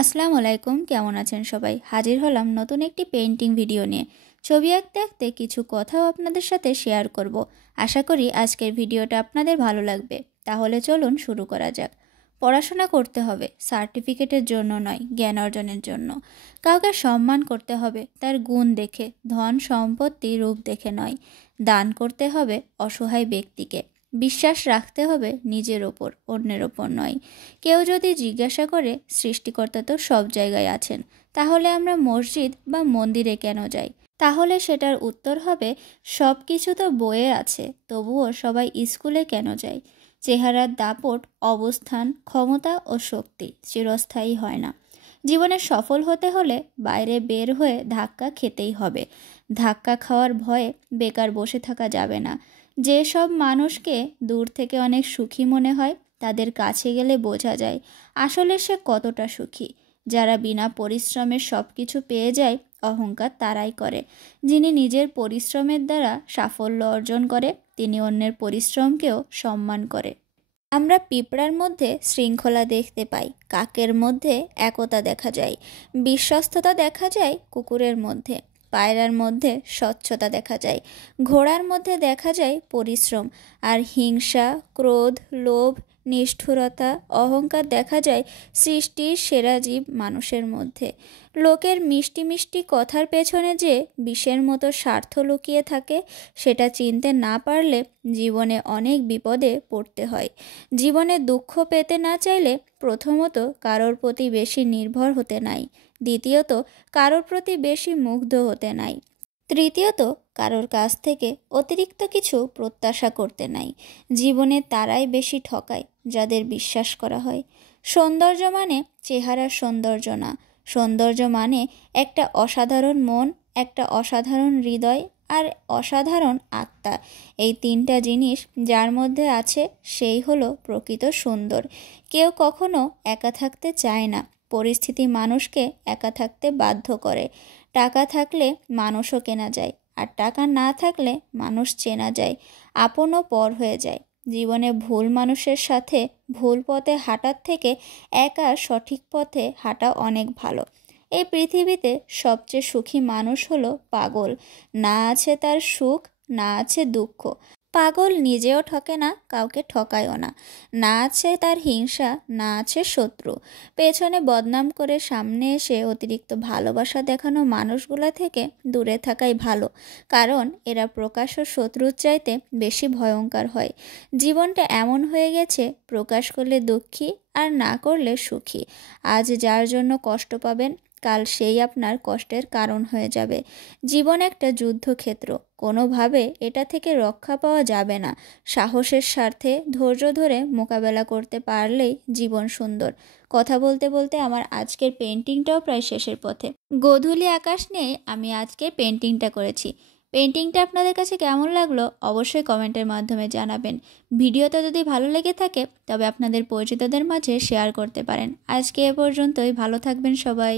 আসসালামু আলাইকুম, কেমন আছেন সবাই? হাজির হলাম নতুন একটি পেইন্টিং ভিডিও নিয়ে। ছবি আঁকতে আঁকতে কিছু কথাও আপনাদের সাথে শেয়ার করব। আশা করি আজকের ভিডিওটা আপনাদের ভালো লাগবে। তাহলে চলুন শুরু করা যাক। পড়াশোনা করতে হবে সার্টিফিকেটের জন্য নয়, জ্ঞান অর্জনের জন্য। কাউকে সম্মান করতে হবে তার গুণ দেখে, ধন সম্পত্তি রূপ দেখে নয়। দান করতে হবে অসহায় ব্যক্তিকে। বিশ্বাস রাখতে হবে নিজের ওপর, অন্যের ওপর নয়। কেউ যদি জিজ্ঞাসা করে সৃষ্টিকর্তা তো সব জায়গায় আছেন, তাহলে আমরা মসজিদ বা মন্দিরে কেন যাই? তাহলে সেটার উত্তর হবে সব কিছু তো বইয়ে আছে, তবুও সবাই স্কুলে কেন যায়? চেহারার দাপট, অবস্থান, ক্ষমতা ও শক্তি চিরস্থায়ী হয় না। জীবনে সফল হতে হলে বাইরে বের হয়ে ধাক্কা খেতেই হবে। ধাক্কা খাওয়ার ভয়ে বেকার বসে থাকা যাবে না। যেসব মানুষকে দূর থেকে অনেক সুখী মনে হয়, তাদের কাছে গেলে বোঝা যায় আসলে সে কতটা সুখী। যারা বিনা পরিশ্রমে সব কিছু পেয়ে যায়, অহংকার তারাই করে। যিনি নিজের পরিশ্রমের দ্বারা সাফল্য অর্জন করে, তিনি অন্যের পরিশ্রমকেও সম্মান করে। আমরা পিঁপড়ার মধ্যে শৃঙ্খলা দেখতে পাই, কাকের মধ্যে একতা দেখা যায়, বিশ্বস্ততা দেখা যায় কুকুরের মধ্যে, পায়রার মধ্যে স্বচ্ছতা দেখা যায়, ঘোড়ার মধ্যে দেখা যায় পরিশ্রম, আর হিংসা, ক্রোধ, লোভ, নিষ্ঠুরতা, অহংকার দেখা যায় সৃষ্টির সেরা জীব মানুষের মধ্যে। লোকের মিষ্টি মিষ্টি কথার পেছনে যে বিষের মতো স্বার্থ লুকিয়ে থাকে, সেটা চিনতে না পারলে জীবনে অনেক বিপদে পড়তে হয়। জীবনে দুঃখ পেতে না চাইলে প্রথমত কারোর প্রতি বেশি নির্ভর হতে নাই, দ্বিতীয়ত কারোর প্রতি বেশি মুগ্ধ হতে নাই, তৃতীয়ত কারোর কাছ থেকে অতিরিক্ত কিছু প্রত্যাশা করতে নাই। জীবনে তারাই বেশি ঠকায় যাদের বিশ্বাস করা হয়। সৌন্দর্য মানে চেহারার সৌন্দর্য না, সৌন্দর্য মানে একটা অসাধারণ মন, একটা অসাধারণ হৃদয় আর অসাধারণ আত্মা। এই তিনটা জিনিস যার মধ্যে আছে, সেই হলো প্রকৃত সুন্দর। কেউ কখনো একা থাকতে চায় না, পরিস্থিতি মানুষকে একা থাকতে বাধ্য করে। টাকা থাকলে মানুষও কেনা যায়, আর টাকা না থাকলে মানুষ চেনা যায়, আপন ও পর হয়ে যায়। জীবনে ভুল মানুষের সাথে ভুল পথে হাঁটার থেকে একা সঠিক পথে হাঁটা অনেক ভালো। এই পৃথিবীতে সবচেয়ে সুখী মানুষ হলো পাগল। না আছে তার সুখ, না আছে দুঃখ। পাগল নিজেও ঠকে না, কাউকে ঠকায়ও না। না আছে তার হিংসা, না আছে শত্রু। পেছনে বদনাম করে সামনে এসে অতিরিক্ত ভালোবাসা দেখানো মানুষগুলা থেকে দূরে থাকাই ভালো, কারণ এরা প্রকাশ্য শত্রুর চাইতে বেশি ভয়ঙ্কর হয়। জীবনটা এমন হয়ে গেছে, প্রকাশ করলে দুঃখী আর না করলে সুখী। আজ যার জন্য কষ্ট পাবেন, কাল সেই আপনার কষ্টের কারণ হয়ে যাবে। জীবন একটা যুদ্ধক্ষেত্র, কোনোভাবে এটা থেকে রক্ষা পাওয়া যাবে না। সাহসের স্বার্থে ধৈর্য ধরে মোকাবেলা করতে পারলেই জীবন সুন্দর। কথা বলতে বলতে আমার আজকের পেন্টিংটাও প্রায় শেষের পথে। গোধূলি আকাশ নিয়ে আমি আজকের পেন্টিংটা করেছি। পেন্টিংটা আপনাদের কাছে কেমন লাগলো অবশ্যই কমেন্টের মাধ্যমে জানাবেন। ভিডিওটা যদি ভালো লেগে থাকে তবে আপনাদের পরিচিতদের মাঝে শেয়ার করতে পারেন। আজকে এ পর্যন্তই, ভালো থাকবেন সবাই।